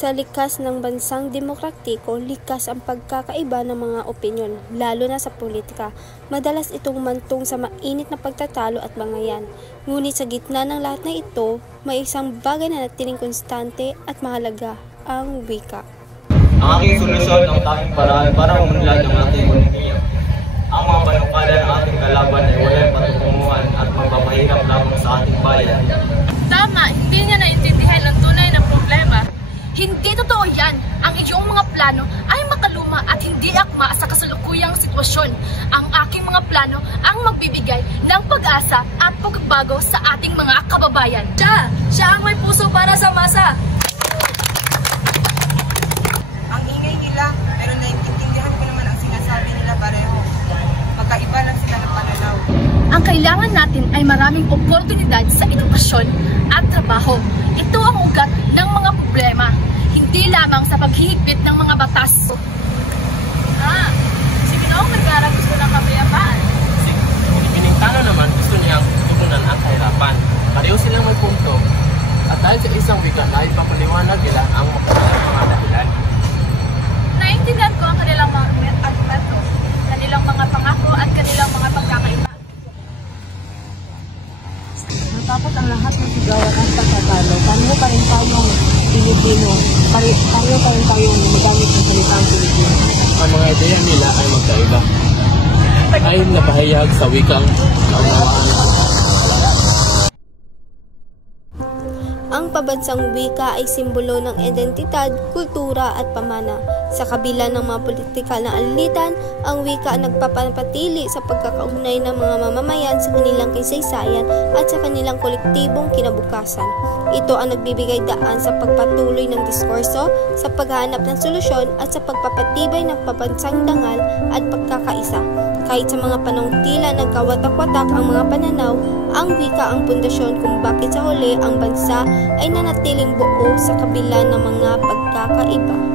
Sa likas ng bansang demokratiko, likas ang pagkakaiba ng mga opinyon, lalo na sa politika. Madalas itong mantong sa mainit na pagtatalo at bangayan. Ngunit sa gitna ng lahat na ito, may isang bagay na natiling konstante at mahalaga, ang wika. Ang aking solusyon ang tanging paraan para umunlad ang ating ekonomiya. Ang mga panukala ng ating kalaban ay walang patutunguhan at magpapahirap lamang sa ating bayan. Tama, hindi niya naintindihan ang tunay na problema. Hindi totoo yan. Ang iyong mga plano ay makaluma at hindi akma sa kasalukuyang sitwasyon. Ang aking mga plano ang magbibigay ng pag-asa at pagbabago sa ating mga kababayan. Siya ang may puso para sa masa. Ang ingay nila, pero naiintindihan ko naman ang sinasabi nila pareho. Magkaiba lang sila ng pananaw. Ang kailangan natin ay maraming oportunidad sa edukasyon at trabaho. Ito ang ugat ng mga problema, hindi lamang sa paghihigpit ng mga batas. Si Ginoong Vergara gusto ng kapayapaan. Si Ginintana naman gusto niyang tutunan ang kahirapan. Pareho silang may punto. At dahil sa isang wika na ipapaliwanag nila ang mga dahilan. Naintindihan ko ang kanilang mga argumento, kanilang mga pangako at kanilang mga pagkakaiba. Dapat ang lahat ng sigawan ang pagkatalo. Pareho pa rin tayong Pilipino. Pareho pa rin tayong gumagamit ng salitang Pilipino. Ang mga ideya nila ay magkaiba. Ay napahayag sa wikang Ang pabansang wika ay simbolo ng identidad, kultura at pamana. Sa kabila ng mga politikal na alitan, ang wika ang nagpapanatili sa pagkakaunay ng mga mamamayan sa kanilang kasaysayan at sa kanilang kolektibong kinabukasan. Ito ang nagbibigay daan sa pagpatuloy ng diskurso, sa paghahanap ng solusyon at sa pagpapatibay ng pabansang dangal at pagkakaisa. Kahit sa mga panahong tila nagkawatak-watak ang mga pananaw, ang wika ang pundasyon kung bakit sa huli ang bansa ay nanatiling buo sa kabila ng mga pagkakaiba.